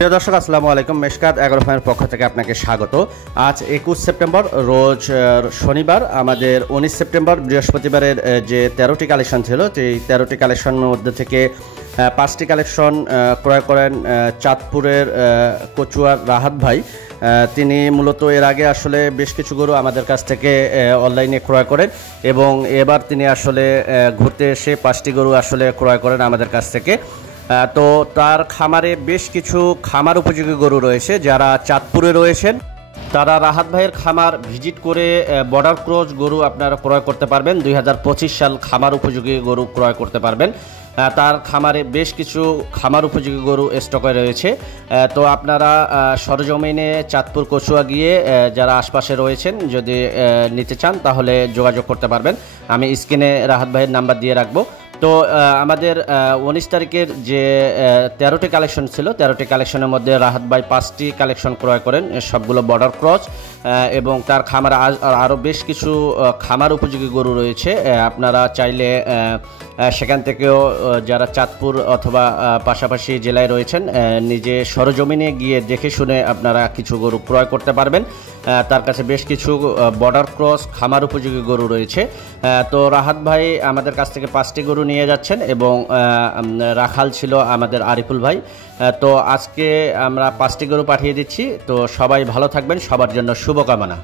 প্রিয় দর্শক, আসসালামু আলাইকুম। মেশকাত এগ্রো ফার্মের পক্ষ থেকে আপনাকে স্বাগত। আজ 21 সেপ্টেম্বর রোজ শনিবার, আমাদের 19 সেপ্টেম্বর বৃহস্পতিবারের যে 13টি কালেকশন ছিল, সেই 13টি কালেকশনের মধ্যে থেকে 5টি কালেকশন ক্রয় করেন চাঁদপুরের কচুয়ার রাহাত ভাই। তিনি মূলত এর আগে আসলে বেশ কিছু গরু আমাদের কাছ থেকে অনলাইনে ক্রয় করেন এবং এবার তিনি আসলে ঘুরতে এসে 5টি গরু আসলে ক্রয় করেন আমাদের কাছ থেকে। তো তার খামারে বেশ কিছু খামার উপযোগী গরু রয়েছে। যারা চাঁদপুরে রয়েছেন তারা রাহাত ভাইয়ের খামার ভিজিট করে বর্ডার ক্রস গরু আপনারা ক্রয় করতে পারবেন। 2025 সাল খামার উপযোগী গরু ক্রয় করতে পারবেন। তার খামারে বেশ কিছু খামার উপযোগী গরু স্টকে রয়েছে। তো আপনারা সরজমিনে চাঁদপুর কচুয়া গিয়ে যারা আশপাশে রয়েছেন যদি নিতে চান তাহলে যোগাযোগ করতে পারবেন। আমি স্ক্রিনে রাহাত ভাইয়ের নাম্বার দিয়ে রাখবো। তো আমাদের 19 তারিখের যে 13টি কালেকশন ছিল, 13টি কালেকশনের মধ্যে রাহাত ভাই 5টি কালেকশন ক্রয় করেন, সবগুলো বর্ডার ক্রস, এবং তার খামারে আরও বেশ কিছু খামার উপযোগী গরু রয়েছে। আপনারা চাইলে সেখান থেকেও যারা চাঁদপুর অথবা পাশাপাশি জেলায় রয়েছেন নিজে সরজমিনে গিয়ে দেখে শুনে আপনারা কিছু গরু ক্রয় করতে পারবেন। তার কাছে বেশ কিছু বর্ডার ক্রস খামার উপযোগী গরু রয়েছে। তো রাহাত ভাই আমাদের কাছ থেকে 5টি গরু নিয়ে যাচ্ছেন এবং রাখাল ছিল আমাদের আরিফুল ভাই। তো আজকে আমরা 5টি গরু পাঠিয়ে দিচ্ছি। তো সবাই ভালো থাকবেন, সবার জন্য শুভকামনা।